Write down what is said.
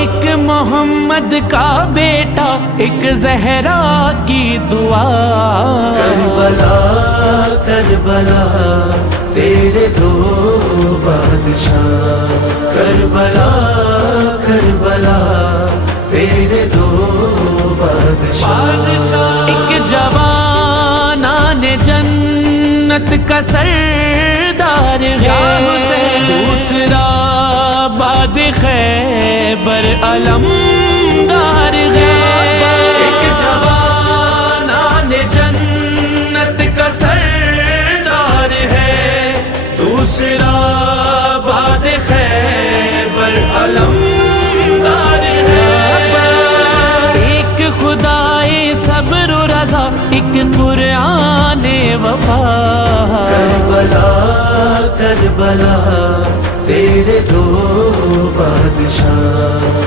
ایک محمد کا بیٹا ایک زہرا کی دعا، کربلا کربلا تیرے دو بادشاہ، کربلا کربلا تیرے دو بادشاہ۔ ایک جوان آنے جنت کا سردار ہے، دوسرا باد خیبر علمدار ہے۔ ایک جوان آنے جنت کا سردار ہے، دوسرا باد خیبر علمدار ہے۔ ایک خدائے صبر و رضا، ایک قرآن وفا، کربلا کربلا تیرے دو بادشاہ۔